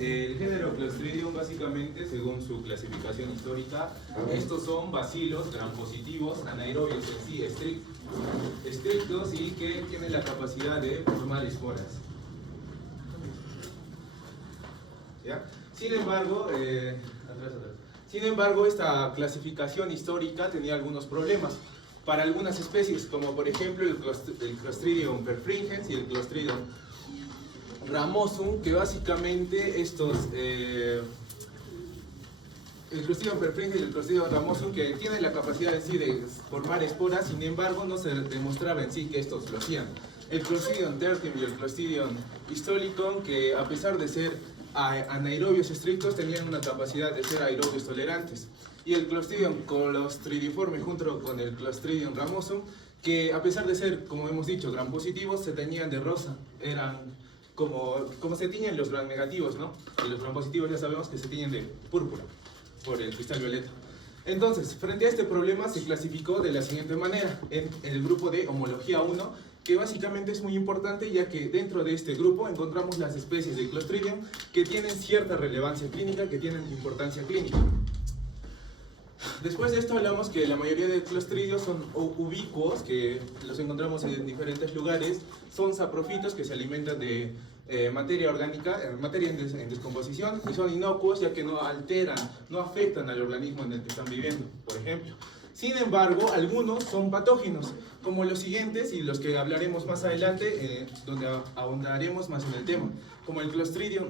El género Clostridium, básicamente, según su clasificación histórica, estos son bacilos grampositivos, anaerobios en sí, estrictos y que tienen la capacidad de formar esporas. ¿Ya? Sin embargo, esta clasificación histórica tenía algunos problemas para algunas especies, como por ejemplo el Clostridium perfringens y el Clostridium ramosum, que básicamente el Clostridium perfringens y el Clostridium ramosum, que tienen la capacidad en sí de formar esporas, sin embargo no se demostraba en sí que estos lo hacían. El Clostridium tertium y el Clostridium histolycum, que a pesar de ser anaerobios estrictos, tenían una capacidad de ser aerobios tolerantes. Y el Clostridium clostridiforme junto con el Clostridium ramosum, que a pesar de ser, como hemos dicho, gram positivos, se teñían de rosa, eran como se tiñen los gram negativos, ¿no? Y los gram positivos ya sabemos que se tiñen de púrpura por el cristal violeta. Entonces, frente a este problema se clasificó de la siguiente manera, en el grupo de homología 1, que básicamente es muy importante, ya que dentro de este grupo encontramos las especies de Clostridium que tienen cierta relevancia clínica, que tienen importancia clínica. Después de esto hablamos que la mayoría de Clostridios son ubicuos, que los encontramos en diferentes lugares, son saprofitos que se alimentan de materia orgánica, materia en descomposición, y son inocuos ya que no alteran, no afectan al organismo en el que están viviendo, por ejemplo. Sin embargo, algunos son patógenos, como los siguientes y los que hablaremos más adelante, donde ahondaremos más en el tema, como el Clostridium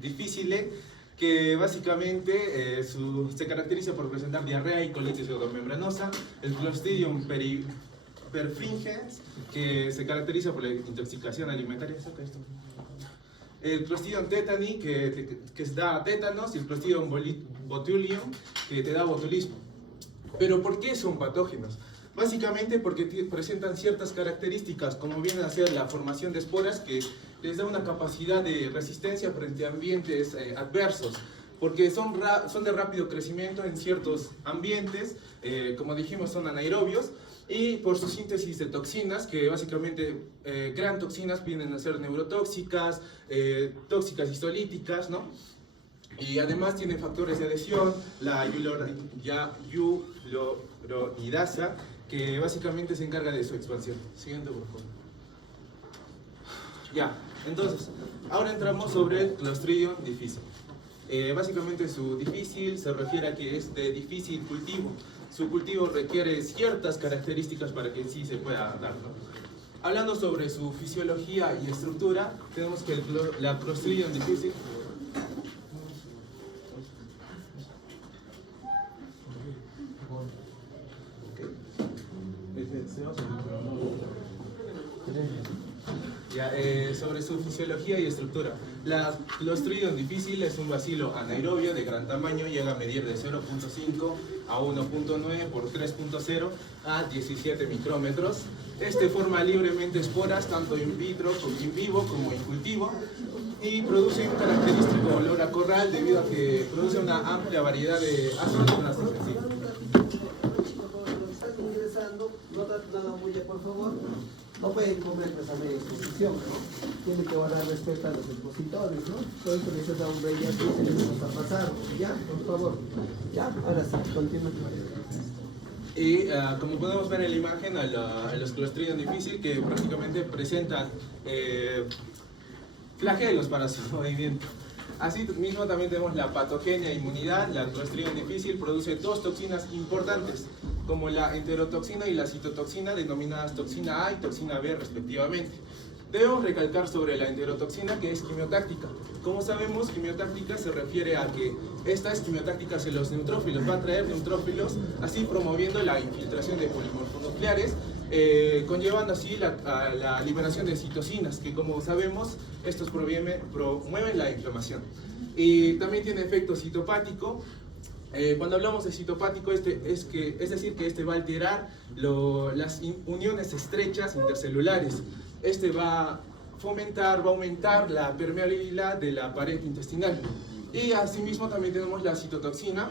difficile, que básicamente se caracteriza por presentar diarrea y colitis pseudomembranosa. El Clostridium perfringens, que se caracteriza por la intoxicación alimentaria. El Clostridium tetani, que da tétanos, y el Clostridium botulium, que te da botulismo. ¿Pero por qué son patógenos? Básicamente porque presentan ciertas características, como viene a ser la formación de esporas, que les da una capacidad de resistencia frente a ambientes adversos, porque son de rápido crecimiento en ciertos ambientes, como dijimos son anaerobios, y por su síntesis de toxinas, que básicamente crean toxinas, vienen a ser neurotóxicas, tóxicas histolíticas, ¿no? Y además tienen factores de adhesión, la hialuronidasa, que básicamente se encarga de su expansión. Siguiente, por favor. Ya, entonces, ahora entramos sobre el Clostridium difficile. Básicamente su difícil se refiere a que es de difícil cultivo. Su cultivo requiere ciertas características para que sí se pueda dar, ¿no? Hablando sobre su fisiología y estructura, tenemos que la Clostridium difficile sobre su fisiología y estructura. La Clostridium difficile es un bacilo anaerobio de gran tamaño, llega a medir de 0.5 a 1.9 por 3.0 a 17 micrómetros. Forma libremente esporas tanto in vitro como in vivo como in cultivo, y produce un característico olor a corral debido a que produce una amplia variedad de ácidos grasos en sí. No nada muy por favor. No pueden comer esa media exposición, ¿no? Tienen que guardar respeto a los expositores, ¿no? Por eso les da un rey aquí, tenemos a pasar. Ya, por favor. Ya, ahora sí, continúa. Y como podemos ver en la imagen, a los Clostridium difficile, que prácticamente presentan flagelos para su movimiento. Así mismo también tenemos la patogenia inmunidad. La Clostridium difficile produce dos toxinas importantes, como la enterotoxina y la citotoxina, denominadas toxina A y toxina B respectivamente. Debemos recalcar sobre la enterotoxina, que es quimiotáctica. Como sabemos, quimiotáctica se refiere a que esta es quimiotáctica hacia los neutrófilos, va a traer neutrófilos, así promoviendo la infiltración de polimorfonucleares, conllevando así la liberación de citocinas, que como sabemos, estos promueven la inflamación. Y también tiene efecto citopático. Cuando hablamos de citopático, es decir, que va a alterar las uniones estrechas intercelulares. Va a aumentar la permeabilidad de la pared intestinal. Y asimismo también tenemos la citotoxina,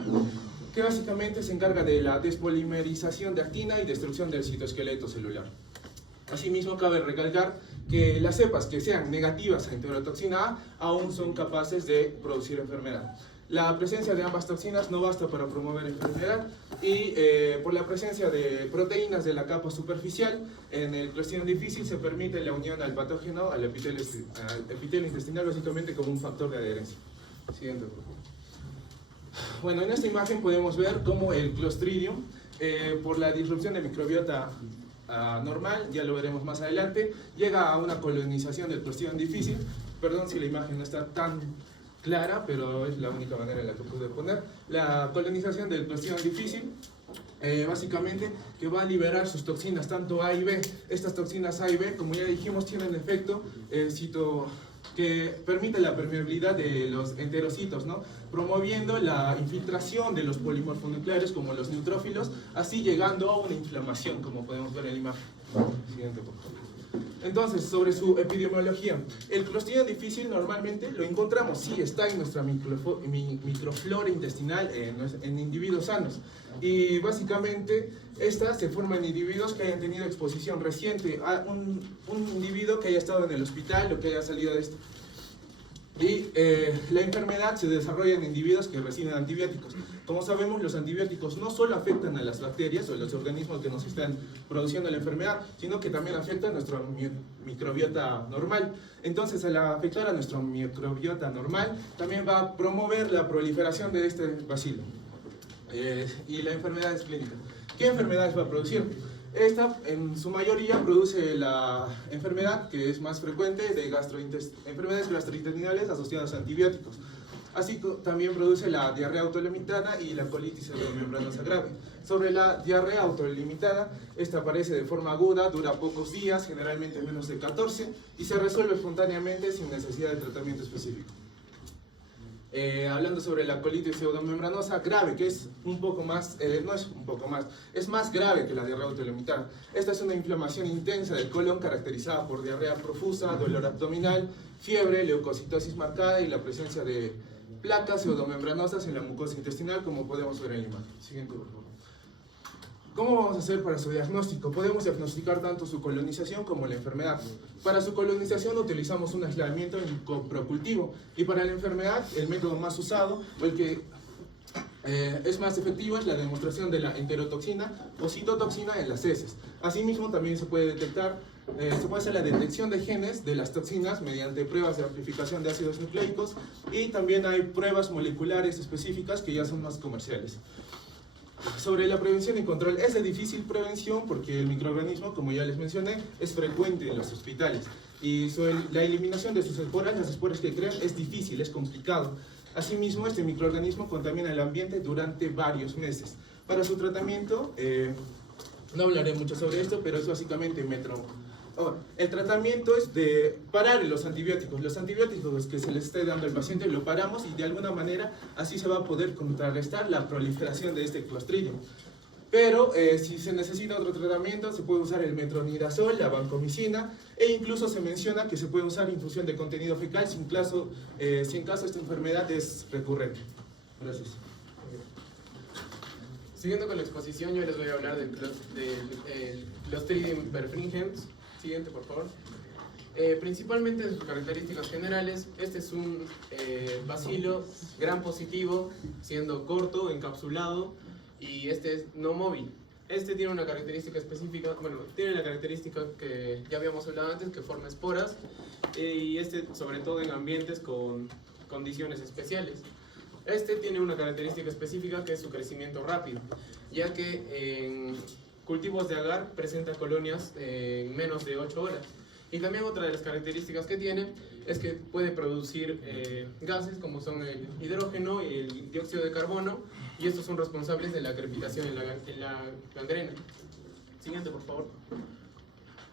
que básicamente se encarga de la despolimerización de actina y destrucción del citoesqueleto celular. Asimismo, cabe recalcar que las cepas que sean negativas a enterotoxina A aún son capaces de producir enfermedad. La presencia de ambas toxinas no basta para promover enfermedad y por la presencia de proteínas de la capa superficial en el Clostridium difficile se permite la unión al patógeno al epitelio intestinal básicamente como un factor de adherencia. Siguiente. Bueno, en esta imagen podemos ver cómo el Clostridium, por la disrupción de microbiota normal, ya lo veremos más adelante, llega a una colonización del Clostridium difficile. Perdón si la imagen no está tan clara, pero es la única manera en la que pude poner. La colonización del Clostridium difficile, básicamente, que va a liberar sus toxinas, tanto A y B. Estas toxinas A y B, como ya dijimos, tienen efecto que permite la permeabilidad de los enterocitos, ¿no? Promoviendo la infiltración de los polimorfonucleares como los neutrófilos, así llegando a una inflamación, como podemos ver en la imagen. Siguiente, por favor. Entonces, sobre su epidemiología, el Clostridium difficile normalmente lo encontramos, sí, está en nuestra microflora intestinal en individuos sanos. Y básicamente, esta se forma en individuos que hayan tenido exposición reciente a un individuo que haya estado en el hospital o que haya salido de esto. Y la enfermedad se desarrolla en individuos que reciben antibióticos. Como sabemos, los antibióticos no solo afectan a las bacterias o a los organismos que nos están produciendo la enfermedad, sino que también afectan a nuestra microbiota normal. Entonces, al afectar a nuestra microbiota normal, también va a promover la proliferación de este bacilo. Y la enfermedad es clínica. ¿Qué enfermedades va a producir? Esta, en su mayoría, produce la enfermedad que es más frecuente de enfermedades gastrointestinales asociadas a antibióticos. Así también produce la diarrea autolimitada y la colitis pseudomembranosa grave. Sobre la diarrea autolimitada, esta aparece de forma aguda, dura pocos días, generalmente menos de 14, y se resuelve espontáneamente sin necesidad de tratamiento específico. Hablando sobre la colitis pseudomembranosa grave, que es un poco más, no es un poco más, es más grave que la diarrea autolimitada. Esta es una inflamación intensa del colon caracterizada por diarrea profusa, dolor abdominal, fiebre, leucocitosis marcada y la presencia de placas pseudomembranosas en la mucosa intestinal, como podemos ver en la imagen. Siguiente, por favor. ¿Cómo vamos a hacer para su diagnóstico? Podemos diagnosticar tanto su colonización como la enfermedad. Para su colonización utilizamos un aislamiento en coprocultivo y para la enfermedad el método más usado o el que es más efectivo es la demostración de la enterotoxina o citotoxina en las heces. Asimismo también se puede hacer la detección de genes de las toxinas mediante pruebas de amplificación de ácidos nucleicos y también hay pruebas moleculares específicas que ya son más comerciales. Sobre la prevención y control, es de difícil prevención porque el microorganismo, como ya les mencioné, es frecuente en los hospitales y la eliminación de sus esporas, las esporas que crean, es difícil, es complicado. Asimismo, este microorganismo contamina el ambiente durante varios meses. Para su tratamiento, no hablaré mucho sobre esto, pero es básicamente el tratamiento es de parar los antibióticos. Los antibióticos que se le esté dando al paciente lo paramos y de alguna manera así se va a poder contrarrestar la proliferación de este Clostridium. Pero si se necesita otro tratamiento, se puede usar el metronidazol, la vancomicina, e incluso se menciona que se puede usar infusión de contenido fecal si en caso esta enfermedad es recurrente. Gracias. Siguiendo con la exposición, yo les voy a hablar del Clostridium perfringens. Siguiente, por favor. Principalmente de sus características generales, este es un bacilo gram positivo, siendo corto, encapsulado, y este es no móvil. Este tiene una característica específica, tiene la característica que ya habíamos hablado antes, que forma esporas, y este sobre todo en ambientes con condiciones especiales. Este tiene una característica específica que es su crecimiento rápido, ya que en cultivos de agar presenta colonias en menos de 8 horas. Y también otra de las características que tiene es que puede producir gases como son el hidrógeno y el dióxido de carbono, y estos son responsables de la crepitación en la gangrena. Siguiente, por favor.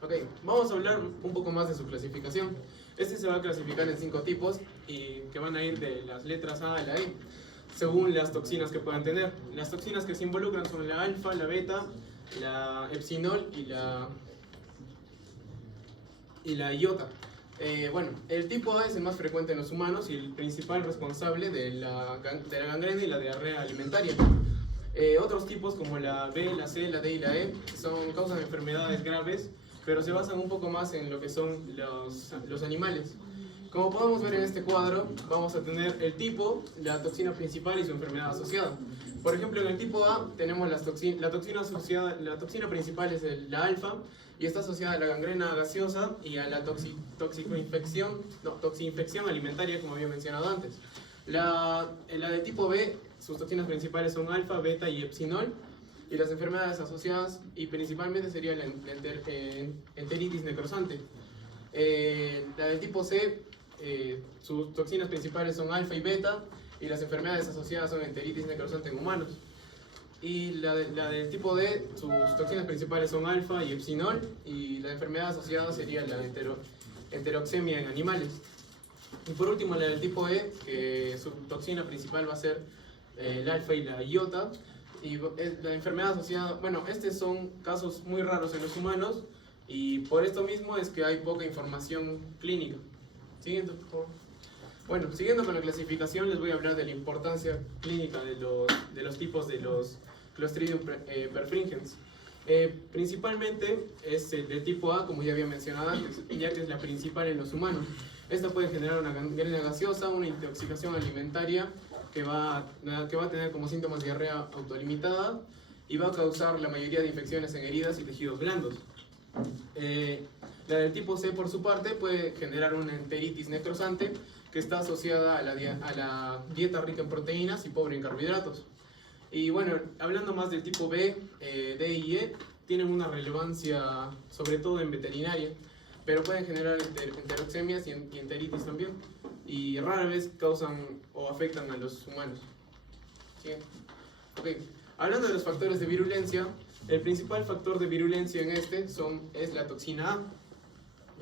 Ok, vamos a hablar un poco más de su clasificación. Este se va a clasificar en 5 tipos y que van a ir de las letras A a la E, según las toxinas que puedan tener. Las toxinas que se involucran son la alfa, la beta, la epsinol y la iota. El tipo A es el más frecuente en los humanos y el principal responsable de la gangrena y la diarrea alimentaria. Otros tipos como la B, la C, la D y la E son causas de enfermedades graves pero se basan un poco más en lo que son los animales. Como podemos ver en este cuadro, vamos a tener el tipo, la toxina principal y su enfermedad asociada. Por ejemplo, en el tipo A tenemos la toxina principal es la alfa y está asociada a la gangrena gaseosa y a la toxinfección alimentaria, como había mencionado antes. La de tipo B, sus toxinas principales son alfa, beta y epsinol, y las enfermedades asociadas y principalmente sería la enteritis necrosante. La de tipo C, sus toxinas principales son alfa y beta, y las enfermedades asociadas son enteritis necrosante en humanos. Y la del tipo D, sus toxinas principales son alfa y epsinol, y la enfermedad asociada sería la enteroxemia en animales. Y por último, la del tipo E, que su toxina principal va a ser el alfa y la iota. Y la enfermedad asociada, bueno, estos son casos muy raros en los humanos, y por esto mismo es que hay poca información clínica. Siguiente, por favor. Bueno, siguiendo con la clasificación, les voy a hablar de la importancia clínica de los tipos de los Clostridium perfringens. Principalmente es el de tipo A, como ya había mencionado antes, ya que es la principal en los humanos. Esta puede generar una gangrena gaseosa, una intoxicación alimentaria que va a tener como síntomas diarrea autolimitada y va a causar la mayoría de infecciones en heridas y tejidos blandos. La del tipo C, por su parte, puede generar una enteritis necrosante que está asociada a la dieta rica en proteínas y pobre en carbohidratos. Y bueno, hablando más del tipo B, D y E, tienen una relevancia sobre todo en veterinaria, pero pueden generar enteroxemias y enteritis también, y rara vez causan o afectan a los humanos. ¿Sí? Okay. Hablando de los factores de virulencia, el principal factor de virulencia en es la toxina A,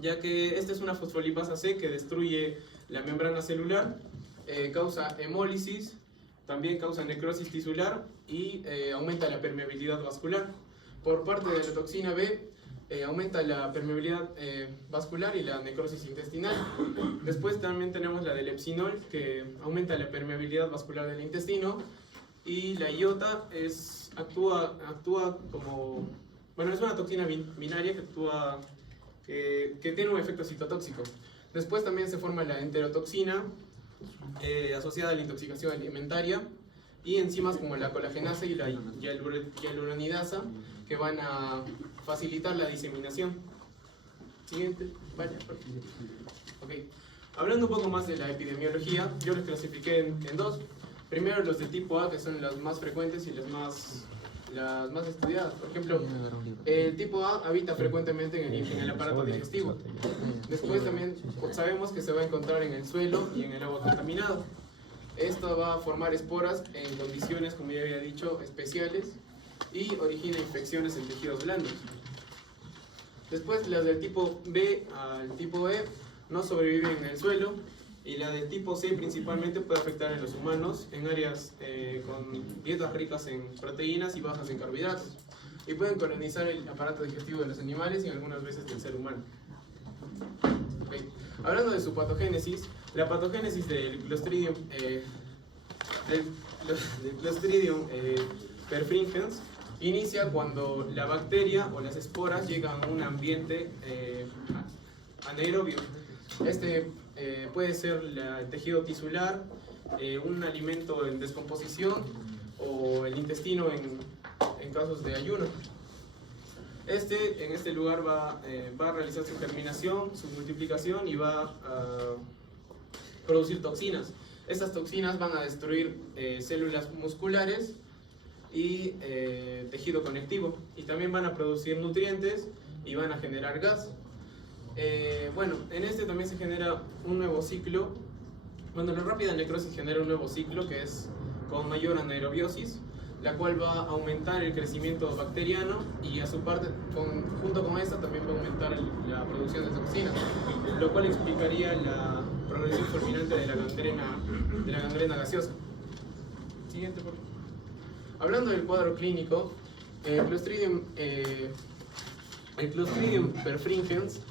ya que esta es una fosfolipasa C que destruye la membrana celular, causa hemólisis, también causa necrosis tisular y aumenta la permeabilidad vascular. Por parte de la toxina B, aumenta la permeabilidad vascular y la necrosis intestinal. Después también tenemos la del epsinol, que aumenta la permeabilidad vascular del intestino, y la iota actúa como, bueno, es una toxina binaria que tiene un efecto citotóxico. Después también se forma la enterotoxina, asociada a la intoxicación alimentaria, y enzimas como la colagenasa y la hialuronidasa, que van a facilitar la diseminación. Siguiente, vaya. Okay. Hablando un poco más de la epidemiología, yo los clasifiqué en dos. Primero los de tipo A, que son las más frecuentes y las más estudiadas. Por ejemplo, el tipo A habita frecuentemente en el aparato digestivo. Después también sabemos que se va a encontrar en el suelo y en el agua contaminado. Esto va a formar esporas en condiciones, como ya había dicho, especiales, y origina infecciones en tejidos blandos. Después las del tipo B al tipo E no sobreviven en el suelo, y la del tipo C principalmente puede afectar en los humanos en áreas con dietas ricas en proteínas y bajas en carbohidratos, y pueden colonizar el aparato digestivo de los animales y algunas veces del ser humano. Okay. Hablando de su patogénesis, la patogénesis del Clostridium perfringens inicia cuando la bacteria o las esporas llegan a un ambiente anaerobio. Puede ser el tejido tisular, un alimento en descomposición o el intestino en casos de ayuno. En este lugar va a realizar su germinación, su multiplicación, y va a producir toxinas. Estas toxinas van a destruir células musculares y tejido conectivo, y también van a producir nutrientes y van a generar gas. Bueno, en también se genera un nuevo ciclo. Bueno, la rápida necrosis genera un nuevo ciclo que es con mayor anaerobiosis, la cual va a aumentar el crecimiento bacteriano, y a su parte, junto con esta, también va a aumentar la producción de toxinas, lo cual explicaría la progresión fulminante de la gangrena gaseosa. Siguiente, por favor. Hablando del cuadro clínico, el Clostridium perfringens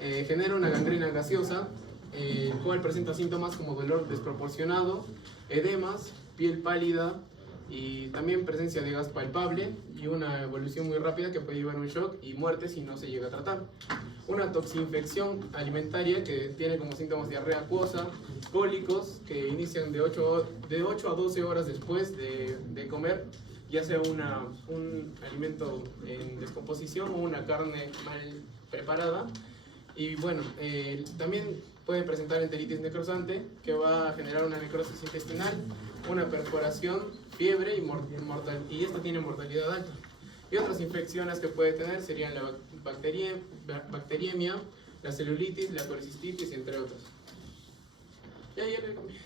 genera una gangrena gaseosa, el cual presenta síntomas como dolor desproporcionado, edemas, piel pálida, y también presencia de gas palpable y una evolución muy rápida que puede llevar a un shock y muerte si no se llega a tratar. Una toxinfección alimentaria que tiene como síntomas diarrea acuosa, cólicos que inician de 8 a 12 horas después de comer, ya sea un alimento en descomposición o una carne mal preparada. Y bueno, también puede presentar enteritis necrosante, que va a generar una necrosis intestinal, una perforación, fiebre y esta tiene mortalidad alta. Y otras infecciones que puede tener serían la bacteriemia, la celulitis, la colecistitis, entre otras. Ya le cambié.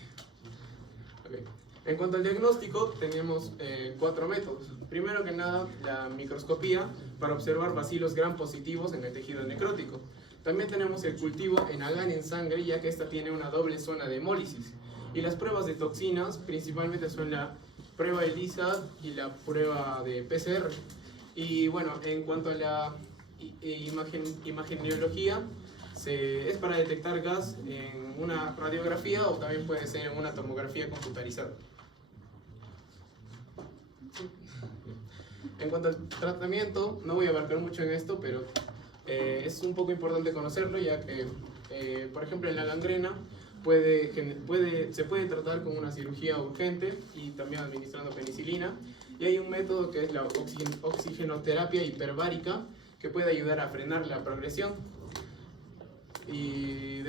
Okay. En cuanto al diagnóstico, tenemos 4 métodos. Primero que nada, la microscopía para observar bacilos gram positivos en el tejido necrótico. También tenemos el cultivo en agar en sangre, ya que esta tiene una doble zona de hemólisis. Y las pruebas de toxinas principalmente son la prueba ELISA y la prueba de PCR. Y bueno, en cuanto a la imagenología, es para detectar gas en una radiografía o también puede ser en una tomografía computarizada. En cuanto al tratamiento, no voy a abarcar mucho en esto, pero es un poco importante conocerlo, ya que, por ejemplo, en la gangrena se puede tratar con una cirugía urgente y también administrando penicilina. Y hay un método que es la oxigenoterapia hiperbárica, que puede ayudar a frenar la progresión. Y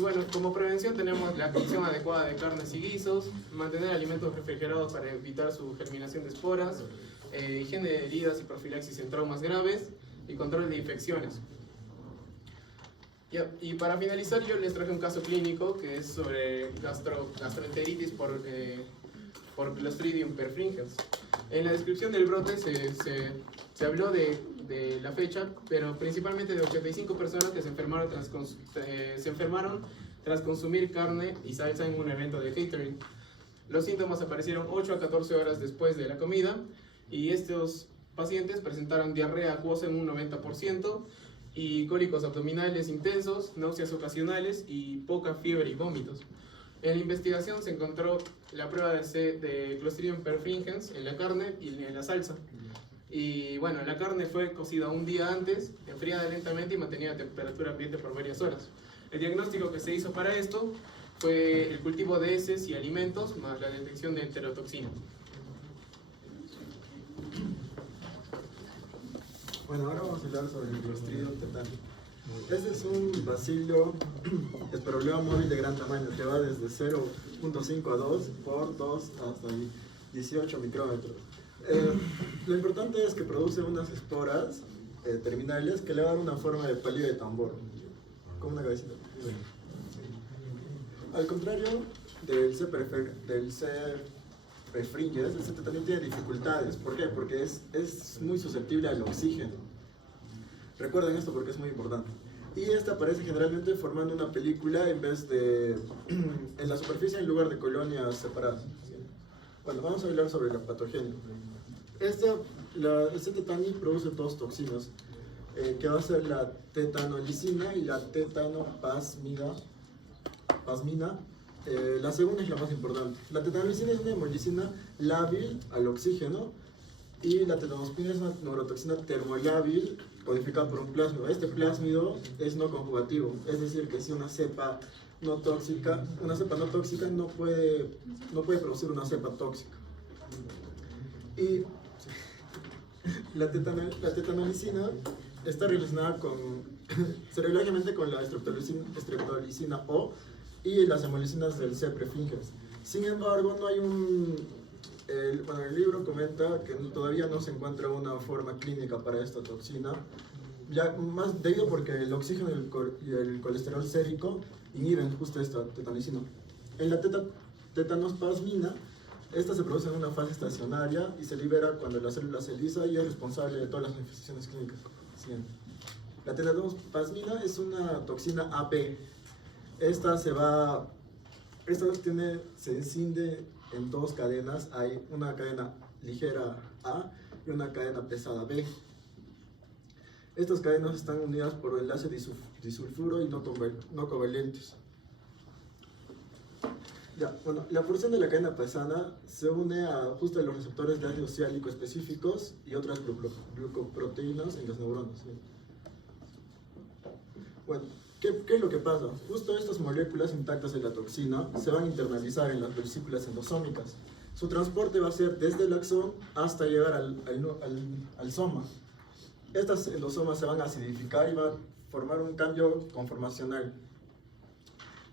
bueno, como prevención tenemos la cocción adecuada de carnes y guisos, mantener alimentos refrigerados para evitar su germinación de esporas, higiene de heridas y profilaxis en traumas graves y control de infecciones. Y para finalizar, yo les traje un caso clínico que es sobre gastroenteritis por Clostridium perfringens. En la descripción del brote se habló de la fecha, pero principalmente de 85 personas que se enfermaron tras consumir carne y salsa en un evento de catering. Los síntomas aparecieron 8 a 14 horas después de la comida y estos pacientes presentaron diarrea acuosa en un 90%, y cólicos abdominales intensos, náuseas ocasionales y poca fiebre y vómitos. En la investigación se encontró la prueba de Clostridium perfringens en la carne y en la salsa. Y bueno, la carne fue cocida un día antes, enfriada lentamente y mantenida a temperatura ambiente por varias horas. El diagnóstico que se hizo para esto fue el cultivo de heces y alimentos más la detección de enterotoxina. Bueno, ahora vamos a hablar sobre el Clostridium tetani. Este es un bacilo Esporulea móvil de gran tamaño que va desde 0.5 a 2 por 2 hasta 18 micrómetros. Lo importante es que produce unas esporas terminales que le dan una forma de palillo de tambor, como una cabecita. Al contrario del C. perfringens, el C. tetani tiene dificultades. ¿Por qué? Porque es muy susceptible al oxígeno. Recuerden esto porque es muy importante. Y esta aparece generalmente formando una película en vez de en la superficie en lugar de colonias separadas. Bueno, vamos a hablar sobre la patogenia. El C. tetani produce 2 toxinas, que va a ser la tetanolicina y la tetanopasmina. La segunda es la más importante. La tetanolicina es una hemolicina lábil al oxígeno y la tetanospina es una neurotoxina termolábil codificada por un plásmido. Este plásmido es no conjugativo, es decir, que si una cepa no tóxica no puede producir una cepa tóxica. Y la tetanolicina está relacionada serológicamente con la streptolicina O y las hemolicinas del C. perfringens. Sin embargo, no hay el libro comenta que todavía no se encuentra una forma clínica para esta toxina, ya más debido porque el oxígeno y el colesterol sérico inhiben justo esta tetanolicina. En la tetanospasmina, esta se produce en una fase estacionaria y se libera cuando la célula se lisa y es responsable de todas las manifestaciones clínicas. Siguiente. La tetanospasmina es una toxina AB. Esta se encinde en 2 cadenas. Hay una cadena ligera A y una cadena pesada B. Estas cadenas están unidas por enlaces disulfuro y no covalentes. Ya, bueno, la porción de la cadena pasana se une a justo a los receptores de ácido ciálico específicos y otras glucoproteínas en las neuronas. ¿Sí? Bueno, ¿qué es lo que pasa? Justo estas moléculas intactas de la toxina se van a internalizar en las vesículas endosómicas. Su transporte va a ser desde el axón hasta llegar al soma. Estas endosomas se van a acidificar y van a formar un cambio conformacional.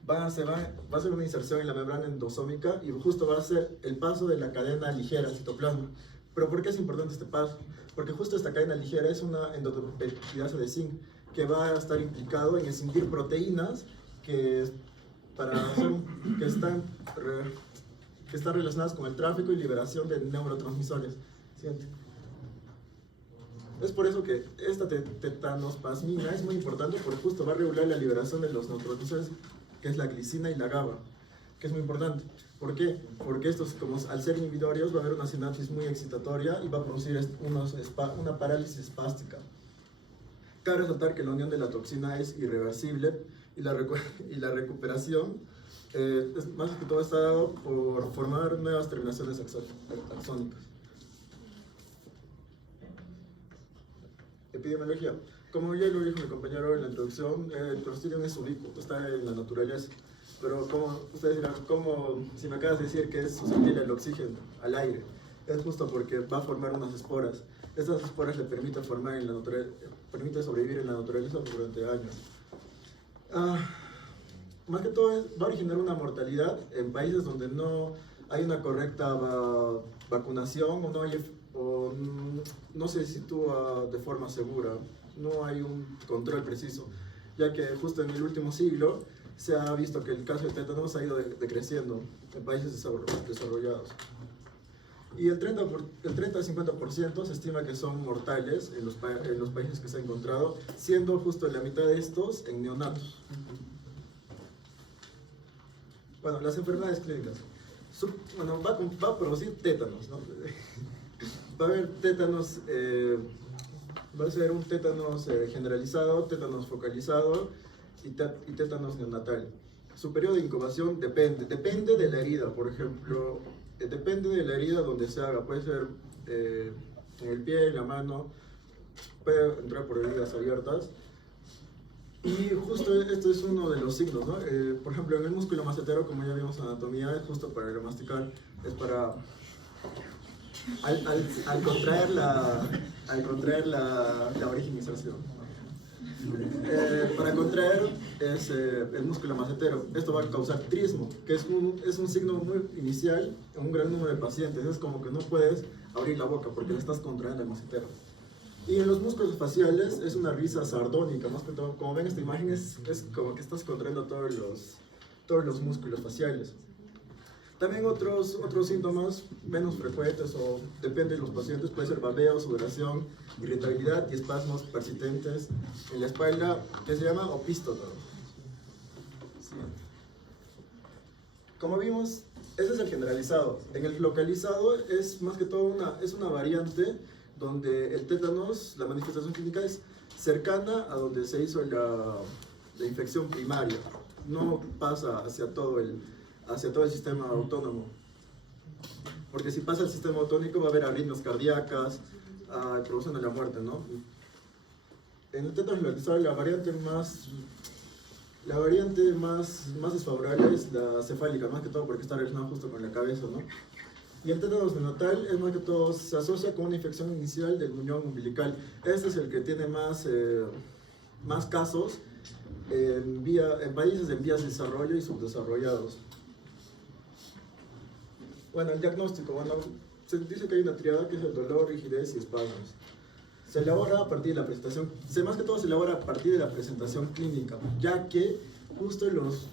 Va a ser una inserción en la membrana endosómica y justo va a ser el paso de la cadena ligera al citoplasma. ¿Pero por qué es importante este paso? Porque justo esta cadena ligera es una endopeptidasa de zinc que va a estar implicado en escindir proteínas que están relacionadas con el tráfico y liberación de neurotransmisores. ¿Siente? Es por eso que esta tetanospasmina es muy importante porque justo va a regular la liberación de los neurotransmisores, que es la glicina y la GABA, que es muy importante. ¿Por qué? Porque estos, como al ser inhibitorios, va a haber una sinapsis muy excitatoria y va a producir una parálisis espástica. Cabe resaltar que la unión de la toxina es irreversible y la recuperación más que todo está dado por formar nuevas terminaciones axónicas. Epidemiología. Como ya lo dijo mi compañero en la introducción, el Clostridium es ubicuo, está en la naturaleza. Pero como ustedes dirán, si me acabas de decir que es susceptible al oxígeno, al aire, es justo porque va a formar unas esporas. Estas esporas le permiten sobrevivir en la naturaleza durante años. Más que todo va a originar una mortalidad en países donde no hay una correcta vacunación o no se sitúa de forma segura, no hay un control preciso, ya que justo en el último siglo se ha visto que el caso de tétanos ha ido decreciendo en países desarrollados. Y el 30 al 50% se estima que son mortales en los países que se ha encontrado, siendo justo la mitad de estos en neonatos. Bueno, las enfermedades clínicas. Va a producir tétanos, ¿no? Va a haber tétanos, va a ser un tétanos generalizado, tétanos focalizado y tétanos neonatal. Su periodo de incubación depende de la herida, por ejemplo, depende de la herida donde se haga, puede ser en el pie, en la mano, puede entrar por heridas abiertas. Y justo esto es uno de los signos, ¿no? Por ejemplo, en el músculo macetero, como ya vimos en anatomía, es justo para masticar, es para... Al contraer la originización. Para contraer es el músculo macetero. Esto va a causar trismo, que es un signo muy inicial en un gran número de pacientes. Es como que no puedes abrir la boca porque le estás contrayendo el macetero. Y en los músculos faciales es una risa sardónica, más que todo. Como ven esta imagen es como que estás contrayendo todos los músculos faciales. También otros síntomas menos frecuentes o depende de los pacientes, puede ser babeo, sudoración, irritabilidad y espasmos persistentes en la espalda, que se llama opístoto. Sí. Como vimos, ese es el generalizado. En el localizado es más que todo una variante donde el tétanos, la manifestación clínica es cercana a donde se hizo la infección primaria, no pasa hacia todo el sistema autónomo. Porque si pasa al sistema autónico va a haber arritmias cardíacas, produciendo la muerte, ¿no? En el tétanos localizado la variante más desfavorable es la cefálica, más que todo porque está relacionada justo con la cabeza, ¿no? Y el tétanos neonatal es más que todo, se asocia con una infección inicial del muñón umbilical. Este es el que tiene más casos en países en vías de desarrollo y subdesarrollados. Bueno, el diagnóstico, se dice que hay una triada que es el dolor, rigidez y espasmos. Se elabora a partir de la presentación, más que todo se elabora a partir de la presentación clínica, ya que justo los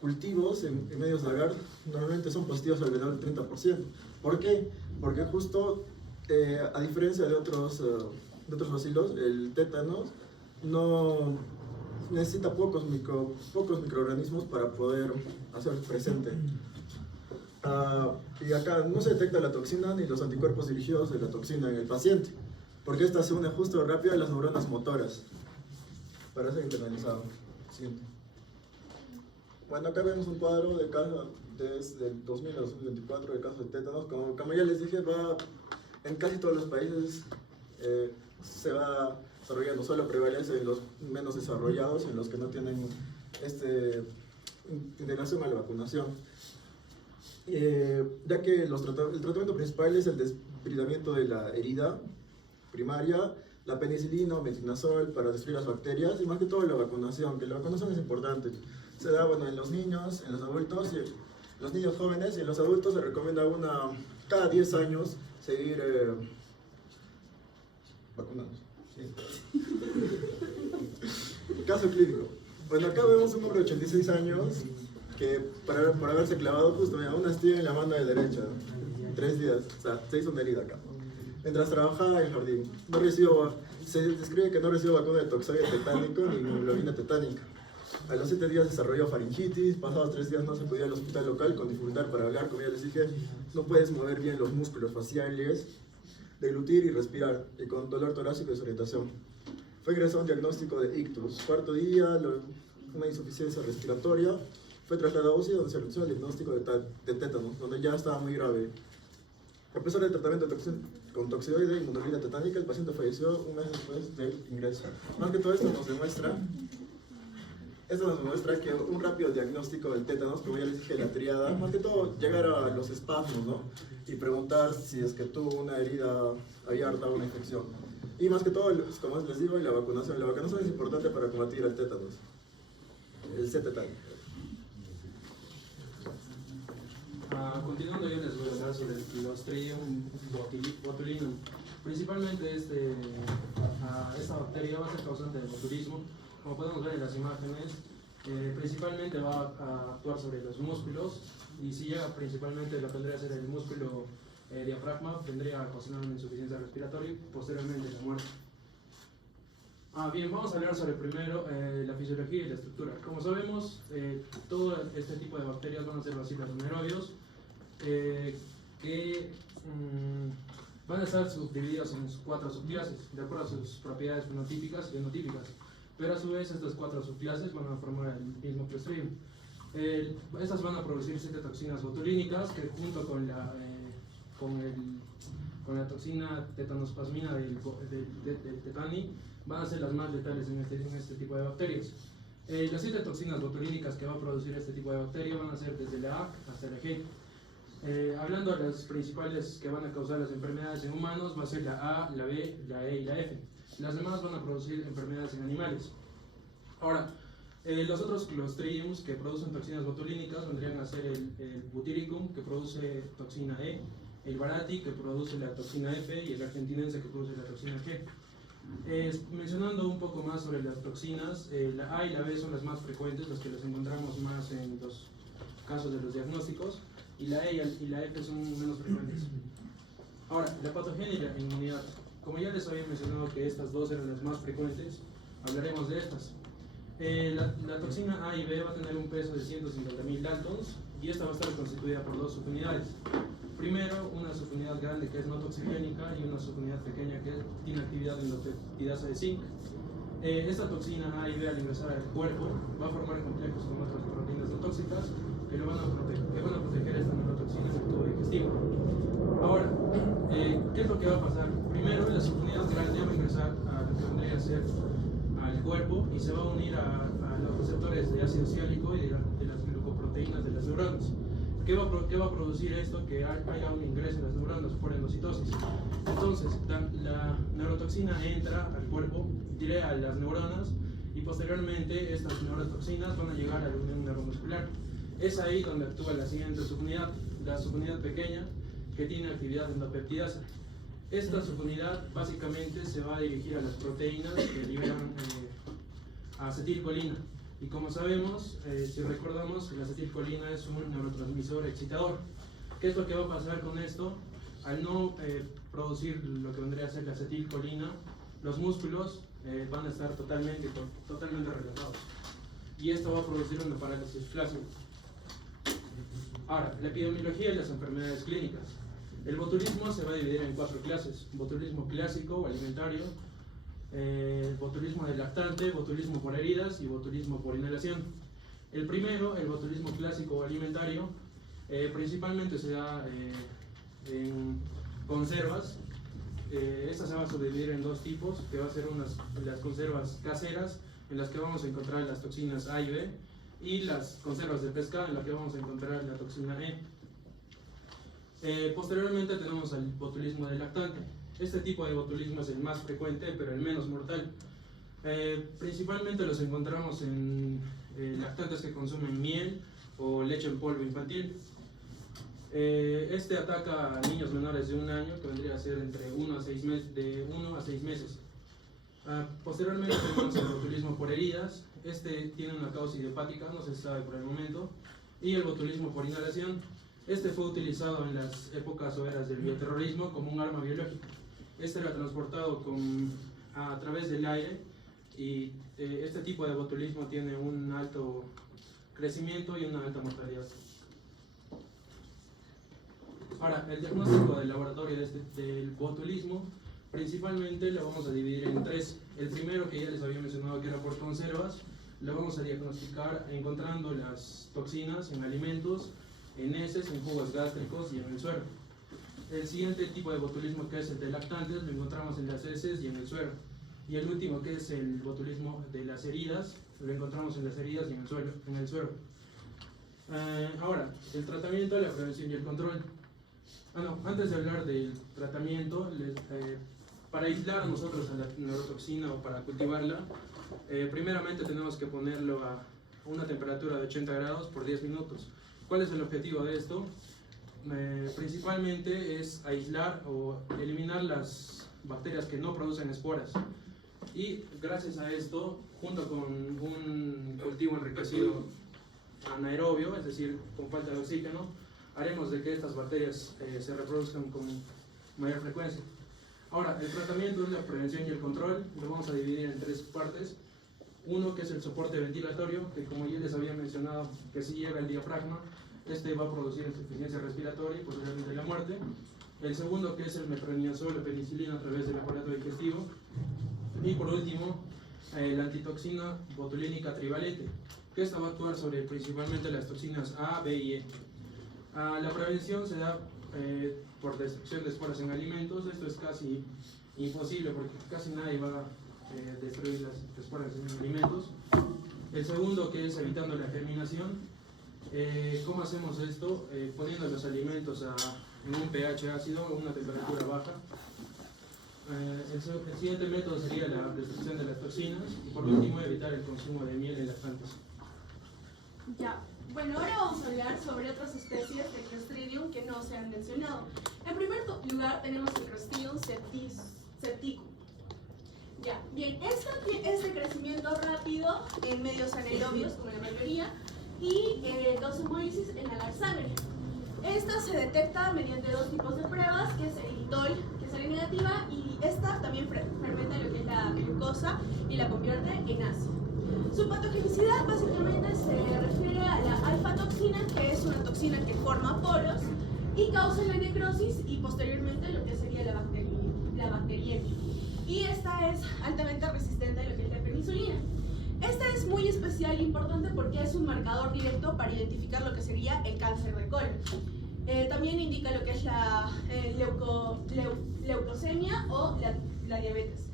cultivos en medios de agar normalmente son positivos alrededor del 30%. ¿Por qué? Porque justo, a diferencia de otros bacilos, el tétanos no necesita pocos microorganismos para poder hacer presente. Y acá no se detecta la toxina ni los anticuerpos dirigidos de la toxina en el paciente, porque esta se une justo rápido a las neuronas motoras para ser internalizado. Siguiente. Bueno, acá vemos un cuadro de casos desde el 2000 a 2024 de casos de tétanos. Como ya les dije, en casi todos los países se va desarrollando, solo prevalece en los menos desarrollados, en los que no tienen integración a la vacunación. Ya que el tratamiento principal es el despridamiento de la herida primaria, la penicilina o metronidazol para destruir las bacterias, y más que todo la vacunación, que la vacunación es importante. Se da en los niños, en los adultos, y los niños jóvenes, y en los adultos se recomienda cada 10 años seguir vacunados. Sí. Caso clínico. Bueno, acá vemos un hombre de 86 años que por haberse clavado justo una astilla en la mano de derecha, 3 días, o sea, se hizo una herida acá. Mientras trabajaba en el jardín, se describe que no recibió vacuna de toxoide tetánico ni globina tetánica. A los 7 días desarrolló faringitis, pasados 3 días no se podía ir al hospital local con dificultad para hablar, como ya les dije, no puedes mover bien los músculos faciales, deglutir y respirar, y con dolor torácico y desorientación. Fue ingresado a un diagnóstico de ictus. 4º día, una insuficiencia respiratoria. Fue trasladado a UCI donde se realizó el diagnóstico de tétanos, donde ya estaba muy grave. A pesar del tratamiento con toxoide y globina tetánica, el paciente falleció un mes después del ingreso. Más que todo esto nos demuestra que un rápido diagnóstico del tétanos, como ya les dije, la triada, más que todo llegar a los espasmos, ¿no? Y preguntar si es que tuvo una herida abierta o una infección. Y más que todo, como les digo, la vacunación. La vacunación es importante para combatir el tétanos, el C tetánico. Continuando, yo les voy a hablar sobre el Clostridium botulinum. Principalmente esta bacteria va a ser causante del botulismo. Como podemos ver en las imágenes, principalmente va a actuar sobre los músculos, y si llega principalmente lo que vendría a ser el músculo diafragma, vendría a ocasionar una insuficiencia respiratoria y posteriormente la muerte. Bien, vamos a hablar sobre primero la fisiología y la estructura. Como sabemos, todo este tipo de bacterias van a ser bacilos anaerobios, que van a estar subdivididos en 4 subclases, de acuerdo a sus propiedades fenotípicas y genotípicas. Pero a su vez estas 4 subclases van a formar el mismo Clostridium. Estas van a producir 7 toxinas botulínicas que junto con la toxina tetanospasmina del tetani van a ser las más letales en este tipo de bacterias. Las 7 toxinas botulínicas que va a producir este tipo de bacteria van a ser desde la A hasta la G. Hablando de las principales que van a causar las enfermedades en humanos, va a ser la A, la B, la E y la F. Las demás van a producir enfermedades en animales. Ahora, los otros Clostridiums que producen toxinas botulínicas vendrían a ser el Butyricum, que produce toxina E, el Barati, que produce la toxina F, y el Argentinense, que produce la toxina G. Mencionando un poco más sobre las toxinas, la A y la B son las más frecuentes, las que las encontramos más en los casos de los diagnósticos, y la E y la F son menos frecuentes. Ahora, la patogenia y la inmunidad. Como ya les había mencionado que estas dos eran las más frecuentes, hablaremos de estas. La toxina A y B va a tener un peso de 150.000 daltons, y esta va a estar constituida por 2 subunidades. Primero, una subunidad grande que es no toxigénica, y una subunidad pequeña que tiene actividad en la peptidasa de zinc. Esta toxina A y B, al ingresar al cuerpo, va a formar complejos con otras proteínas no tóxicas que van a proteger esta neurotoxina en el tubo digestivo. Ahora, ¿qué es lo que va a pasar? Primero, la subunidad grande va a ingresar a lo que vendría a ser al cuerpo y se va a unir a los receptores de ácido ciálico y de las glucoproteínas de las neuronas. ¿Qué va a producir esto? Que haya un ingreso en las neuronas por endocitosis. Entonces, la neurotoxina entra al cuerpo, dirá a las neuronas, y posteriormente estas neurotoxinas van a llegar a la unión neuromuscular. Es ahí donde actúa la siguiente subunidad, la subunidad pequeña, que tiene actividad en la peptidasa. Esta subunidad básicamente se va a dirigir a las proteínas que liberan acetilcolina. Y como sabemos, si recordamos, la acetilcolina es un neurotransmisor excitador. ¿Qué es lo que va a pasar con esto? Al no producir lo que vendría a ser la acetilcolina, los músculos van a estar totalmente relajados. Y esto va a producir una parálisis flácida. Ahora, la epidemiología y las enfermedades clínicas. El botulismo se va a dividir en 4 clases: botulismo clásico o alimentario, botulismo de lactante, botulismo por heridas y botulismo por inhalación. El primero, el botulismo clásico o alimentario, principalmente se da en conservas. Esta se va a subdividir en dos tipos, que va a ser las conservas caseras, en las que vamos a encontrar las toxinas A y B, y las conservas de pescado, en las que vamos a encontrar la toxina E. Posteriormente tenemos el botulismo de lactante. Este tipo de botulismo es el más frecuente, pero el menos mortal. Principalmente los encontramos en lactantes que consumen miel o leche en polvo infantil. Este ataca a niños menores de 1 año, que vendría a ser entre 1 a 6 meses. Posteriormente tenemos el botulismo por heridas. Este tiene una causa idiopática, no se sabe por el momento. Y el botulismo por inhalación. Este fue utilizado en las épocas o eras del bioterrorismo como un arma biológica. Este era transportado a través del aire, y este tipo de botulismo tiene un alto crecimiento y una alta mortalidad. Ahora, el diagnóstico del laboratorio del botulismo, principalmente lo vamos a dividir en 3. El primero, que ya les había mencionado, que era por conservas, lo vamos a diagnosticar encontrando las toxinas en alimentos, en heces, en jugos gástricos y en el suero. El siguiente tipo de botulismo, que es el de lactantes, lo encontramos en las heces y en el suero. Y el último, que es el botulismo de las heridas, lo encontramos en las heridas y en el suero. Ahora, el tratamiento, la prevención y el control. Antes de hablar del tratamiento, para aislar nosotros a la neurotoxina o para cultivarla, primeramente tenemos que ponerlo a una temperatura de 80 grados por 10 minutos. ¿Cuál es el objetivo de esto? Principalmente es aislar o eliminar las bacterias que no producen esporas. Y gracias a esto, junto con un cultivo enriquecido anaerobio, es decir, con falta de oxígeno, haremos de que estas bacterias se reproduzcan con mayor frecuencia. Ahora, el tratamiento es la prevención y el control. Lo vamos a dividir en 3 partes. Uno, que es el soporte ventilatorio, que como ya les había mencionado, que si llega el diafragma, este va a producir insuficiencia respiratoria y posiblemente la muerte. El segundo, que es el metronidazol o penicilina a través del aparato digestivo. Y por último, la antitoxina botulínica trivalente, que esta va a actuar sobre principalmente las toxinas A, B y E. La prevención se da por destrucción de esporas en alimentos. Esto es casi imposible porque casi nadie va a destruir las esporas en alimentos. El segundo, que es evitando la germinación. ¿Cómo hacemos esto? Poniendo los alimentos en un pH ácido a una temperatura baja. El siguiente método sería la destrucción de las toxinas. Y por último, evitar el consumo de miel en lactantes. Ya. Bueno, ahora vamos a hablar sobre otras especies de Clostridium que no se han mencionado. En primer lugar tenemos el Clostridium septicum. Ya, bien, este es de crecimiento rápido en medios anaerobios, como la mayoría, y osmólisis en la sangre. Esta se detecta mediante 2 tipos de pruebas, que es el eritol, que sale negativa, y esta también fermenta lo que es la glucosa y la convierte en ácido. Su patogenicidad básicamente se refiere a la alfa-toxina, que es una toxina que forma poros y causa la necrosis y posteriormente lo que sería la bacteriemia. Y esta es altamente resistente a lo que es la penicilina. Esta es muy especial e importante porque es un marcador directo para identificar lo que sería el cáncer de colon. También indica lo que es la leucemia o la diabetes.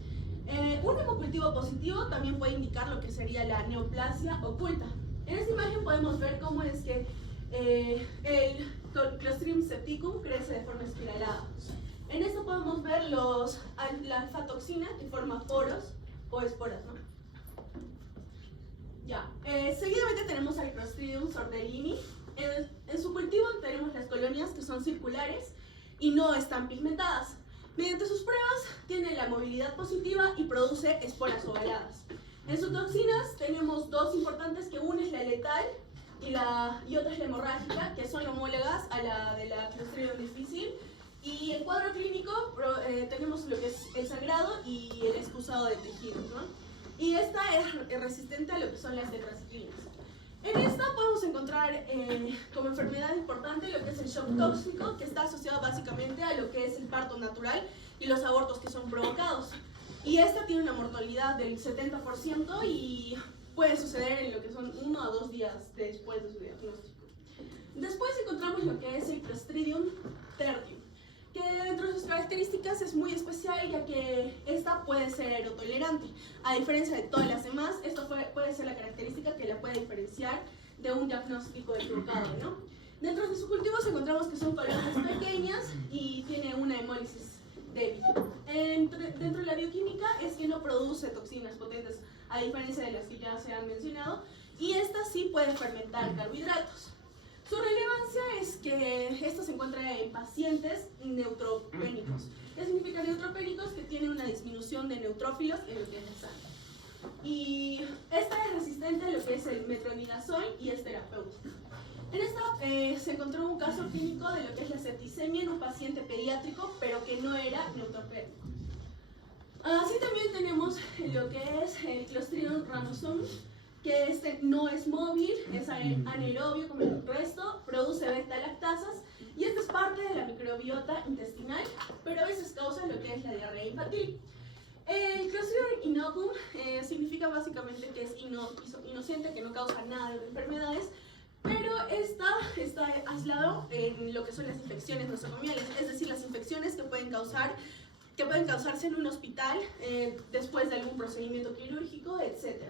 Un hemocultivo positivo también puede indicar lo que sería la neoplasia oculta. En esta imagen podemos ver cómo es que el Clostridium septicum crece de forma espiralada. En esto podemos ver la alfa-toxina que forma poros o esporas, ¿no? Ya. Seguidamente tenemos al Clostridium sordelini. En su cultivo tenemos las colonias que son circulares y no están pigmentadas. Mediante sus pruebas tiene la movilidad positiva y produce esporas ovaladas. En sus toxinas tenemos 2 importantes, que una es la letal y otra es la hemorrágica, que son homólogas a la de la Clostridium difficile. Y en cuadro clínico tenemos lo que es el sangrado y el excusado de tejidos, ¿no? Y esta es resistente a lo que son las tetraciclinas. En esta podemos encontrar como enfermedad importante lo que es el shock tóxico, que está asociado básicamente a lo que es el parto natural y los abortos que son provocados. Y esta tiene una mortalidad del 70% y puede suceder en lo que son 1 a 2 días después de su diagnóstico. Después encontramos lo que es el Clostridium tertium, que dentro de sus características es muy especial, ya que esta puede ser aerotolerante. A diferencia de todas las demás, esto puede ser la característica que la puede diferenciar de un diagnóstico equivocado, ¿no? Dentro de sus cultivos encontramos que son colonias pequeñas y tiene una hemólisis débil. Dentro de la bioquímica es que no produce toxinas potentes, a diferencia de las que ya se han mencionado, y esta sí puede fermentar carbohidratos. Su relevancia es que esto se encuentra en pacientes neutropénicos. ¿Qué significa neutropénicos? Que tienen una disminución de neutrófilos en lo que es la sangre. Y esta es resistente a lo que es el metronidazol y es terapéutica. En esta se encontró un caso clínico de lo que es la septicemia en un paciente pediátrico, pero que no era neutropénico. Así también tenemos lo que es el Clostridium ramosum, que este no es móvil, es anaerobio como el resto, produce beta-lactasas y esta es parte de la microbiota intestinal, pero a veces causa lo que es la diarrea infantil. El Clostridium inoculum significa básicamente que es inocente, que no causa nada de enfermedades, pero está aislado en lo que son las infecciones nosocomiales, es decir, las infecciones que pueden causarse en un hospital después de algún procedimiento quirúrgico, etc.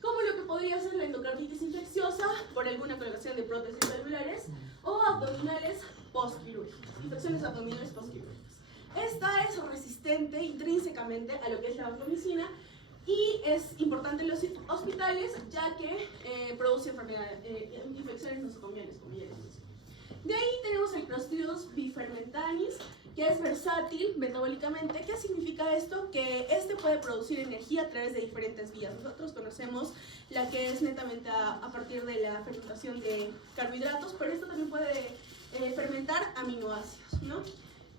Como lo que podría ser la endocarditis infecciosa por alguna colocación de prótesis celulares o abdominales postquirúrgicas, infecciones abdominales postquirúrgicas. Esta es resistente intrínsecamente a lo que es la vancomicina y es importante en los hospitales ya que produce infecciones nosocomiales, como ya les decía. De ahí tenemos el Clostridium bifermentanis, que es versátil metabólicamente. ¿Qué significa esto? Que este puede producir energía a través de diferentes vías. Nosotros conocemos la que es netamente a partir de la fermentación de carbohidratos, pero esto también puede fermentar aminoácidos, ¿no?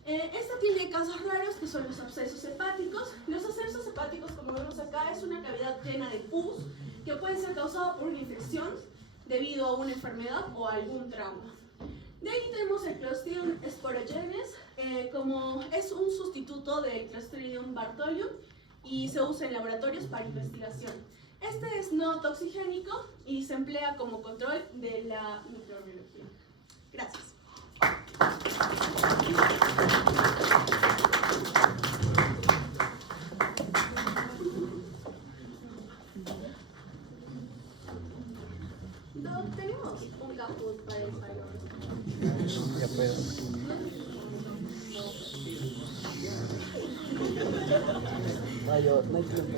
Esta tiene casos raros que son los abscesos hepáticos. Los abscesos hepáticos, como vemos acá, es una cavidad llena de pus que puede ser causada por una infección debido a una enfermedad o a algún trauma. De ahí tenemos el Clostridium sporogenes, como es un sustituto del Clostridium bartolium y se usa en laboratorios para investigación. Este es no toxigénico y se emplea como control de la microbiología. Gracias. Tenemos un caput para el salón. Ya puedo. No hay tiempo.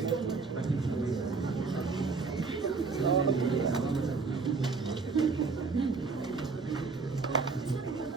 No.